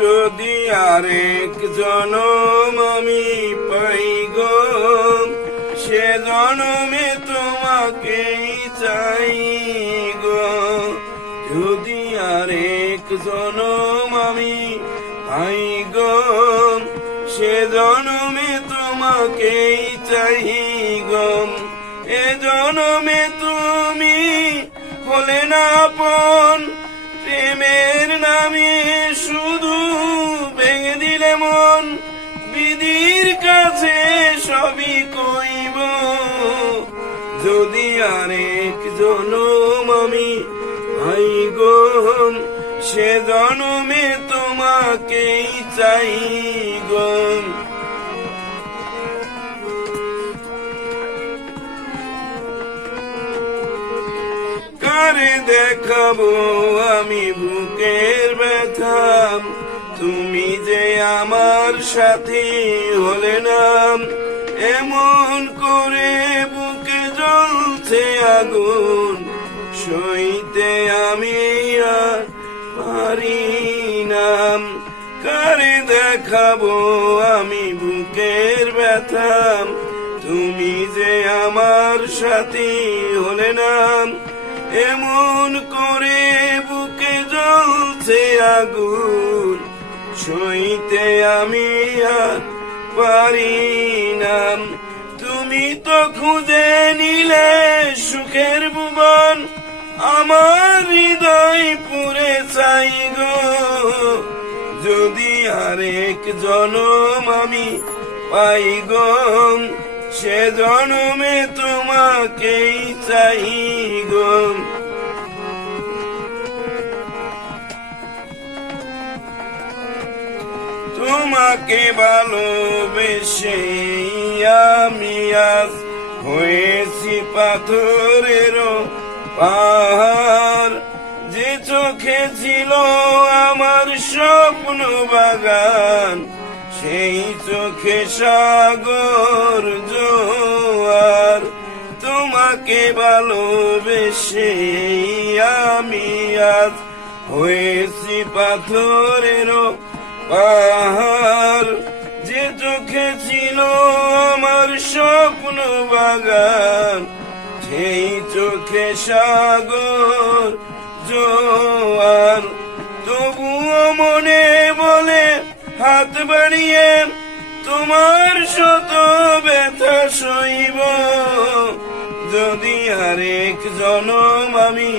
যদি আরেক জনম আমি পাই গো, সে জনমে তোমাকেই চাই গো। যদি আরেক জনম আমি পাই গো, সে জনমে তোমাকেই চাই গো। এ জনমে তুমি হলে না আপন, প্রেমের নামে শুধু ভেঙে দিলে মন। বিধির কাছে সবই কইব, যদি আরেক জনম আমি পাই গো, সে জনমে তোমাকেই চাই গো। কারে দেখাবো আমি বুকের ব্যথা, তুমি যে আমার সাথী হলে না। এমন করে বুকে জ্বলছে আগুন, সইতে আমি আর পারি না। কারে দেখাবো আমি বুকের ব্যথা, তুমি যে আমার সাথী হলে না। এমন করে বুকে জ্বলছে আগুন, সইতে আমি আর পারি না। তুমি তো খুঁজে নিলে সুখের ভুবন, আমার হৃদয় পুরে চাই গো। যদি আরেক জনম আমি পাই গো, সে জনমে তোমাকেই চাই গো। তোমাকে ভালোবেসে আমি আজ হয়েছি পাথরের পাহাড়। যে চোখে ছিল আমার স্বপ্ন বাগান, সেই চোখে সাগর জোয়ার। তোমাকে ভালোবেসে আমি আজ হয়েছি পাথরের পাহাড়। যে চোখে ছিল আমার স্বপ্ন বাগান, সেই চোখে সাগর জোয়ার। তবুও মনে বলে হাত বাড়িয়ে, তোমার শত ব্যথা সইব। যদি আরেক জনম আমি